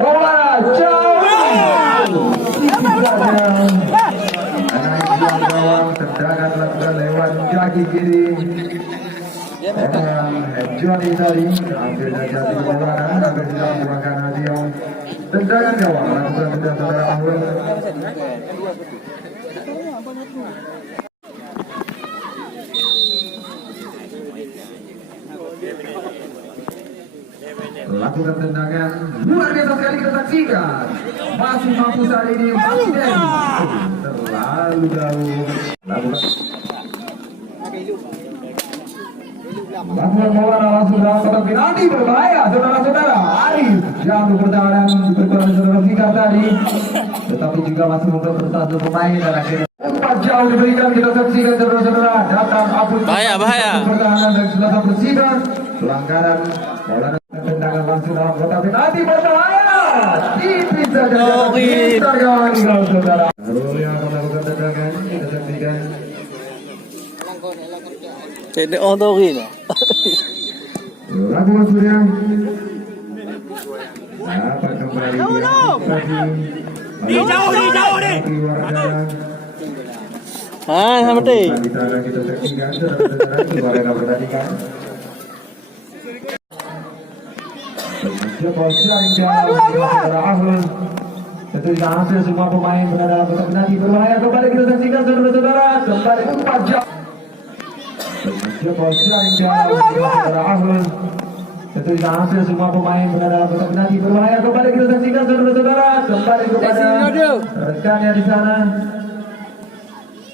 Bola jauh. Anak gawang tendangan lakukan lewat kaki kiri. Johnny tadi ambil dari bola agar tidak membuangkan Adio. Tendangan gawang lakukan sudah saudara Ahul. Lakukan tendangan luar biasa sekali kita saksikan. Masih mampu saat ini terlalu jauh. Lakukan bola langsung dalam kotak penalti berbahaya saudara-saudara. Arif jatuh pertahanan diperkuat saudara Fikar tadi, tetapi juga masih membuat satu pemain dan akhirnya umpan jauh diberikan kita saksikan saudara-saudara. Datang Abdul bahaya pertahanan dari sebelah bersihkan pelanggaran bola tendangan langsung dalam kotak penalti berbahaya. Tipis saja kawan saudara. Ruli yang melakukan tendangan kita saksikan. Jadi otorin. Lakukan Surya. Dapat kembali jauh nih. Sama deh. Kita saksikan saudara-saudara pertandingan. Tentu hampir semua pemain berada dalam kotak penalti berbahaya. Kembali kita saksikan saudara-saudara. Kembali umpan jauh. Tentu hampir semua pemain berada dalam kotak penalti berbahaya. Kembali kita saksikan saudara-saudara. Kembali kepada rekannya di sana.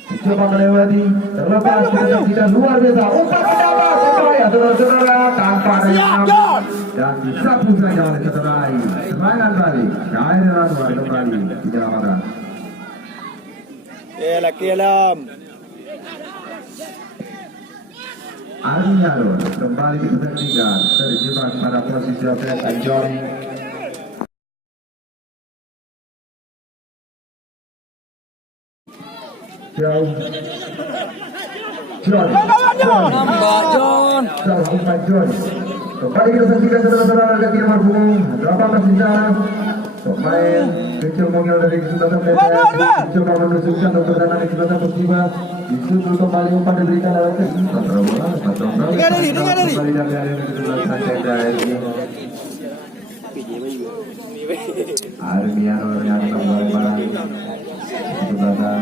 Coba melewati terlepas kita saksikan luar biasa. Umpan mendapat berbahaya saudara-saudara tanpa ada yang dan disapu saja oleh seterai. Serangan balik. Kairan Anwar kembali diselamatkan. Kelam. Arinyaro kembali kita saksikan terjebak pada posisi offside Johnny. Jauh. John. Kembali kita saksikan saudara-saudara kaki nomor punggung 18 di sana. Pemain kecil mungil dari kesempatan coba menunjukkan pertahanan di kesempatan Persiba. Disusul kembali umpan diberikan oleh kembali dari Armiano yang kembali kesempatan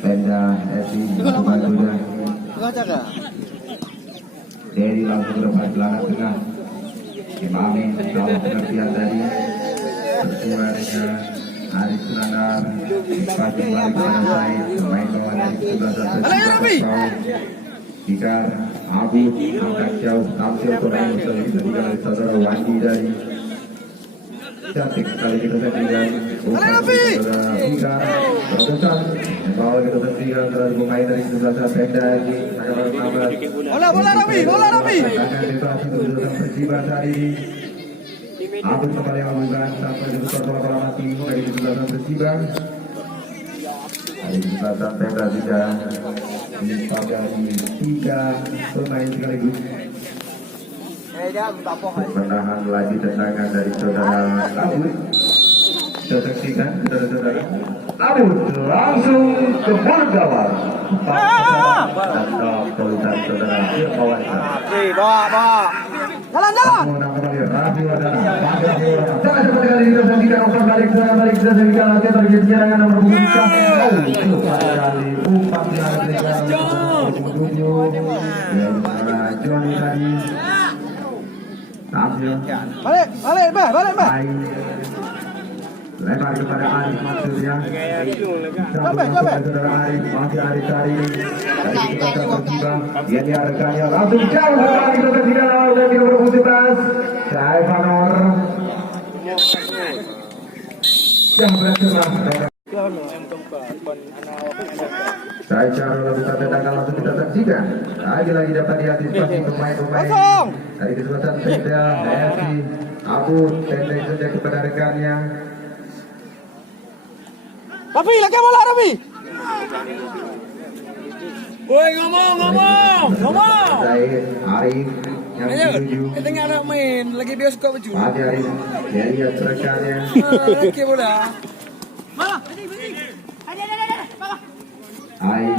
Penda Esi Subaduda dari langsung ke depan belakang tengah. Imami kalau pengertian tadi bersua dengan Arif Sunandar pagi balik kepada Said pemain bawah dari sebelah satu Fikar Abu angkat jauh tampil kurang bersama ketika dari saudara Wandi dari cantik sekali kita saksikan saudara Fikar terusan bawah kita saksikan terhadap pemain dari sebelah satu Penda ini bola Rabi Persiba tadi Abis kembali melakukan sampai di besar bola mati dari kesempatan Persiba. Dari kesempatan Penda tidak dipagari 3 pemain sekaligus. Menahan lagi tendangan dari saudara Abud. Kita saksikan saudara-saudara. Abud langsung ke bola gawang. Dan politan saudara Irmawan. Bawa. Jalan. Rafi Wadana. Sangat cepat sekali kita saksikan umpan balik kita saksikan lagi terjadi serangan nomor punggung kali umpan yang diberikan Johnny tadi. Tampil. Balik. Lebar kepada Arif maksudnya. Saudara Arif, masih Arif tadi. Dari kita Persiba, dia diarahkannya langsung jauh kembali kita saksikan awal dari nomor 11. Saifanor. Yang berhasil saya cara lalu tendangan langsung kita saksikan. Lagi dapat diantisipasi pemain-pemain dari kesempatan Penda, Esi, Abu, tendang saja kepada rekannya. Rafi, lagi bola Rafi. Woi ngomong. Zaid, Arif, yang dituju tengah nak main, lagi bioskop baju. pagi hari ini. Dari rekannya Lagi bola. Ai